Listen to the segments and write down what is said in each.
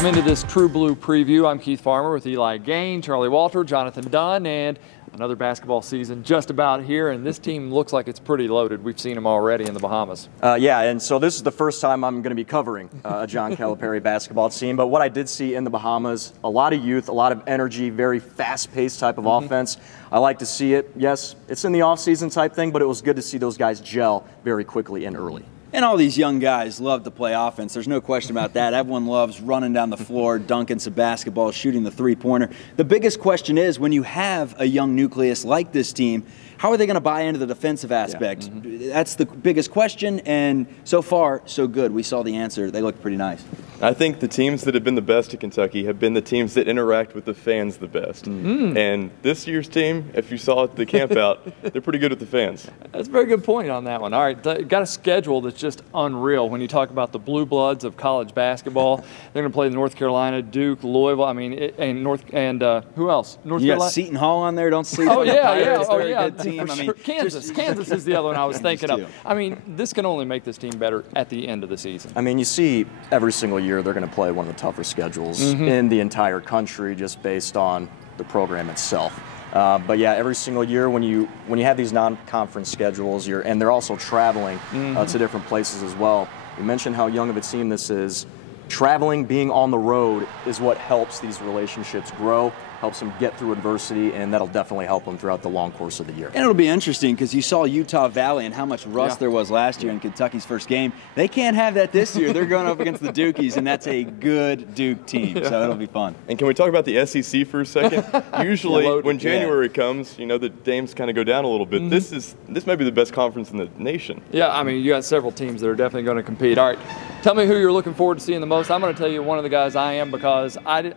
Welcome into this True Blue preview. I'm Keith Farmer with Eli Gehn, Charlie Walter, Jonathan Dunn, and another basketball season just about here, and this team looks like it's pretty loaded. We've seen them already in the Bahamas. Yeah, and so this is the first time I'm going to be covering a John Calipari basketball team, but what I did see in the Bahamas, a lot of youth, a lot of energy, very fast-paced type of offense. I like to see it. Yes, it's in the off-season type thing, but it was good to see those guys gel very quickly and early. And all these young guys love to play offense. There's no question about that. Everyone loves running down the floor, dunking some basketball, shooting the three-pointer. The biggest question is, when you have a young nucleus like this team, how are they going to buy into the defensive aspect? Yeah. That's the biggest question, and so far, so good. We saw the answer. They look pretty nice. I think the teams that have been the best at Kentucky have been the teams that interact with the fans the best. And this year's team, if you saw at the camp out, they're pretty good with the fans. That's a very good point on that one. All right, got a schedule that's just unreal. When you talk about the blue bloods of college basketball, they're going to play North Carolina, Duke, Louisville. I mean, who else? North You Carolina. got Seton Hall on there. Don't sleep. Oh on the yeah, Pirates. yeah, oh They're a yeah. good team. For I mean, sure. Kansas is the other one I was thinking of. I mean, this can only make this team better at the end of the season. I mean, you see every single year they're going to play one of the tougher schedules in the entire country just based on the program itself. But yeah, every single year when you have these non-conference schedules, and they're also traveling to different places as well. You mentioned how young of a team this is. Traveling, being on the road is what helps these relationships grow, helps them get through adversity, and that'll definitely help them throughout the long course of the year. And it'll be interesting because you saw Utah Valley and how much rust there was last year in Kentucky's first game. They can't have that this year. They're going up against the Dukies, and that's a good Duke team, so it'll be fun. And can we talk about the SEC for a second? Usually when January comes, you know, the games kind of go down a little bit. This may be the best conference in the nation. Yeah, I mean, you got several teams that are definitely going to compete. All right, tell me who you're looking forward to seeing the most. I'm going to tell you one of the guys I am, because I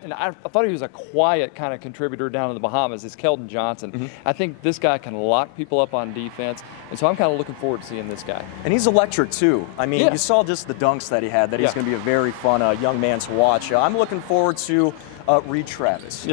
thought he was a quiet kind of contributor down in the Bahamas, is Keldon Johnson. I think this guy can lock people up on defense, and so I'm kind of looking forward to seeing this guy. And he's electric too. I mean, you saw just the dunks that he had, that he's going to be a very fun young man to watch. I'm looking forward to Reed Travis,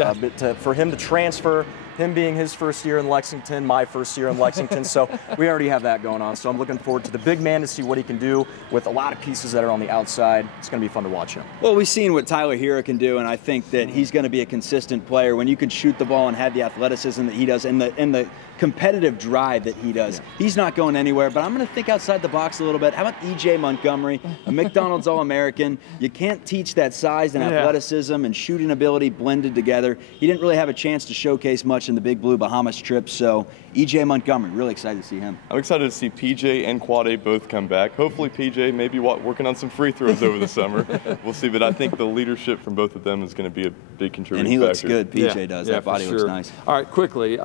for him to transfer, him being his first year in Lexington, my first year in Lexington, so we already have that going on. So I'm looking forward to the big man to see what he can do with a lot of pieces that are on the outside. It's going to be fun to watch him. Well, we've seen what Tyler Hero can do, and I think that he's going to be a consistent player. When you can shoot the ball and have the athleticism that he does and the competitive drive that he does, he's not going anywhere. But I'm going to think outside the box a little bit. How about E.J. Montgomery, a McDonald's All-American? You can't teach that size and athleticism and shooting ability blended together. He didn't really have a chance to showcase much in the Big Blue Bahamas trip, so E.J. Montgomery, really excited to see him. I'm excited to see P.J. and Quade both come back. Hopefully P.J. may be working on some free throws over the summer. We'll see, but I think the leadership from both of them is going to be a big contributing factor. And he looks good, P.J. does. That body looks nice. All right, quickly,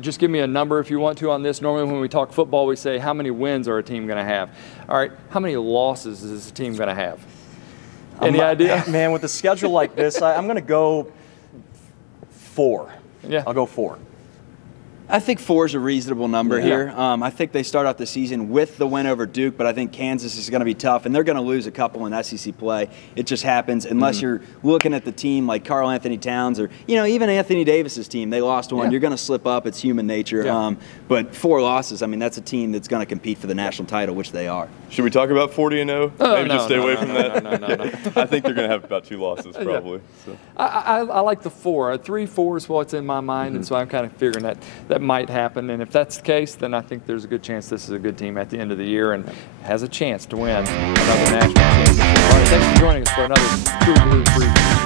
just give me a number if you want to on this. Normally when we talk football, we say how many wins are a team going to have. All right, how many losses is this team going to have? Any idea? Man, with a schedule like this, I'm going to go 4. Yeah. I'll go 4. I think 4 is a reasonable number here. I think they start out the season with the win over Duke, but I think Kansas is going to be tough, and they're going to lose a couple in SEC play. It just happens unless you're looking at the team like Karl Anthony Towns or, you know, even Anthony Davis's team. They lost one. You're going to slip up. It's human nature. But 4 losses, I mean, that's a team that's going to compete for the national title, which they are. Should we talk about 40-0? Maybe just stay away from that? No. I think they're going to have about 2 losses probably. So. I like the 4. 3-4 is what's in my mind, and so I'm kind of figuring that might happen. And if that's the case, then I think there's a good chance this is a good team at the end of the year and has a chance to win another national championship. All right, thanks for joining us for another True Blue preview.